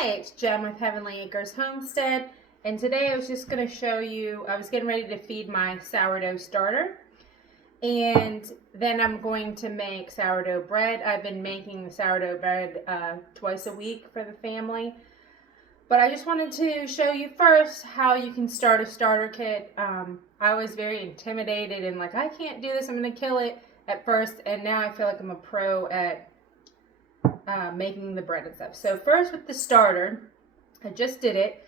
Hi, it's Jen with Heavenly Acres Homestead, and today I was just going to show you, I was getting ready to feed my sourdough starter, and then I'm going to make sourdough bread. I've been making the sourdough bread twice a week for the family, but I just wanted to show you first how you can start a starter kit. I was very intimidated and like, I can't do this, I'm going to kill it at first, and now I feel like I'm a pro at making the bread and stuff. So first with the starter, I just did it.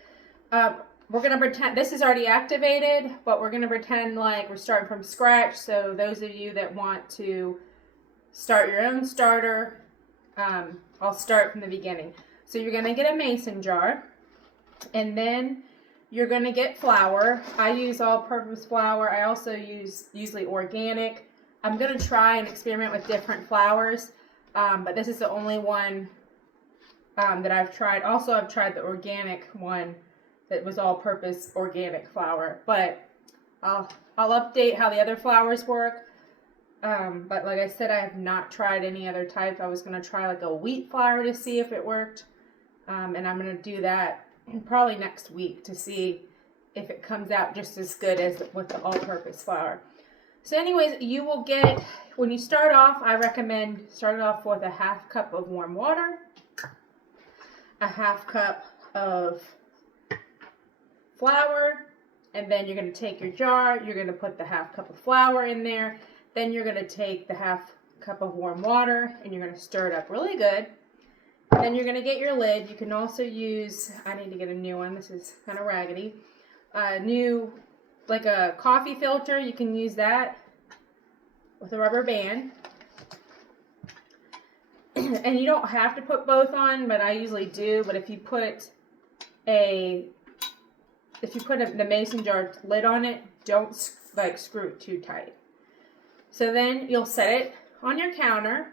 We're going to pretend, this is already activated, but we're going to pretend like we're starting from scratch. So those of you that want to start your own starter, I'll start from the beginning. So you're going to get a mason jar, and then you're going to get flour. I use all-purpose flour. I also use usually organic. I'm going to try and experiment with different flours. But this is the only one that I've tried. Also, I've tried the organic one that was all-purpose organic flour. But I'll update how the other flours work. But like I said, I have not tried any other type. I was going to try like a wheat flour to see if it worked. And I'm going to do that probably next week to see if it comes out just as good as with the all-purpose flour. So anyways, you will get, when you start off, I recommend starting off with a half cup of warm water, a half cup of flour, and then you're going to take your jar, you're going to put the half cup of flour in there, then you're going to take the half cup of warm water, and you're going to stir it up really good. Then you're going to get your lid. You can also use, I need to get a new one, this is kind of raggedy, like a coffee filter. You can use that with a rubber band. And you don't have to put both on, but I usually do. But if you put the mason jar lid on it, don't like screw it too tight. So then you'll set it on your counter,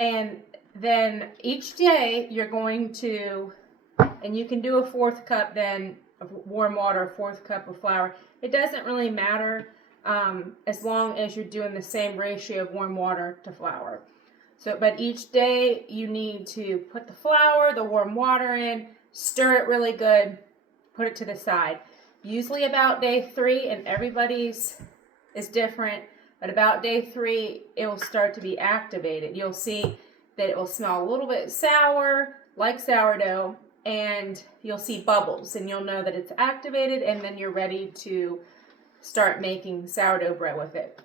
and then each day you're going to, and you can do a 1/4 cup then of warm water, 1/4 cup of flour. It doesn't really matter as long as you're doing the same ratio of warm water to flour. So, but each day you need to put the flour, the warm water in, stir it really good, put it to the side. Usually about day 3, and everybody's is different, but about day 3 it will start to be activated. You'll see that it will smell a little bit sour, like sourdough, and you'll see bubbles, and you'll know that it's activated, and then you're ready to start making sourdough bread with it.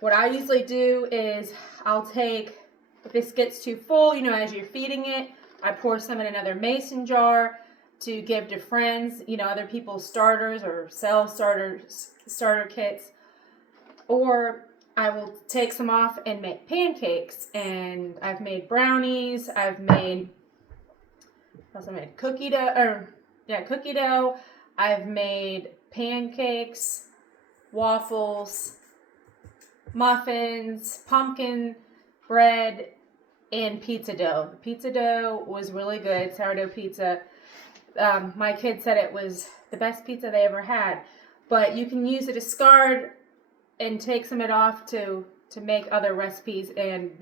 What I usually do is I'll take, if this gets too full, as you're feeding it, I pour some in another mason jar to give to friends, other people's starters, or sell starter kits. Or I will take some off and make pancakes, and I've made brownies, I've made cookie dough. I've made pancakes, waffles, muffins, pumpkin bread, and pizza dough. The pizza dough was really good, sourdough pizza. My kids said it was the best pizza they ever had. But you can use a discard and take some of it off to make other recipes. And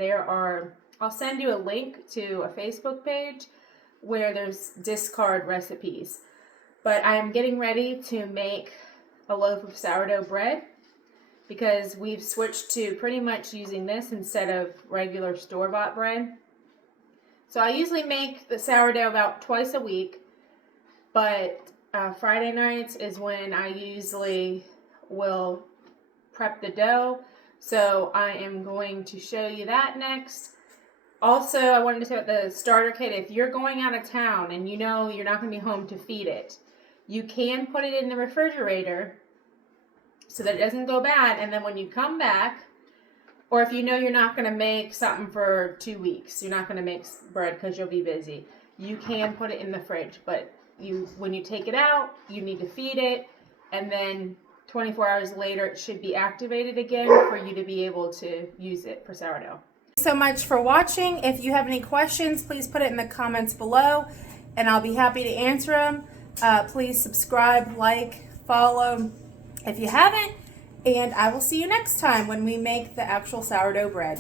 I'll send you a link to a Facebook page where there's discard recipes. But I am getting ready to make a loaf of sourdough bread because we've switched to pretty much using this instead of regular store-bought bread. So I usually make the sourdough about twice a week, but Friday nights is when I usually will prep the dough. So I am going to show you that next. Also, I wanted to say about the starter kit, if you're going out of town and you're not going to be home to feed it, you can put it in the refrigerator so that it doesn't go bad, and then when you come back, or if you're not going to make something for 2 weeks, you're not going to make bread because you'll be busy, you can put it in the fridge. But when you take it out, you need to feed it, and then 24 hours later it should be activated again for you to be able to use it for sourdough. Thanks so much for watching. If you have any questions, please put it in the comments below, and I'll be happy to answer them. Please subscribe, like, follow if you haven't, and I will see you next time when we make the actual sourdough bread.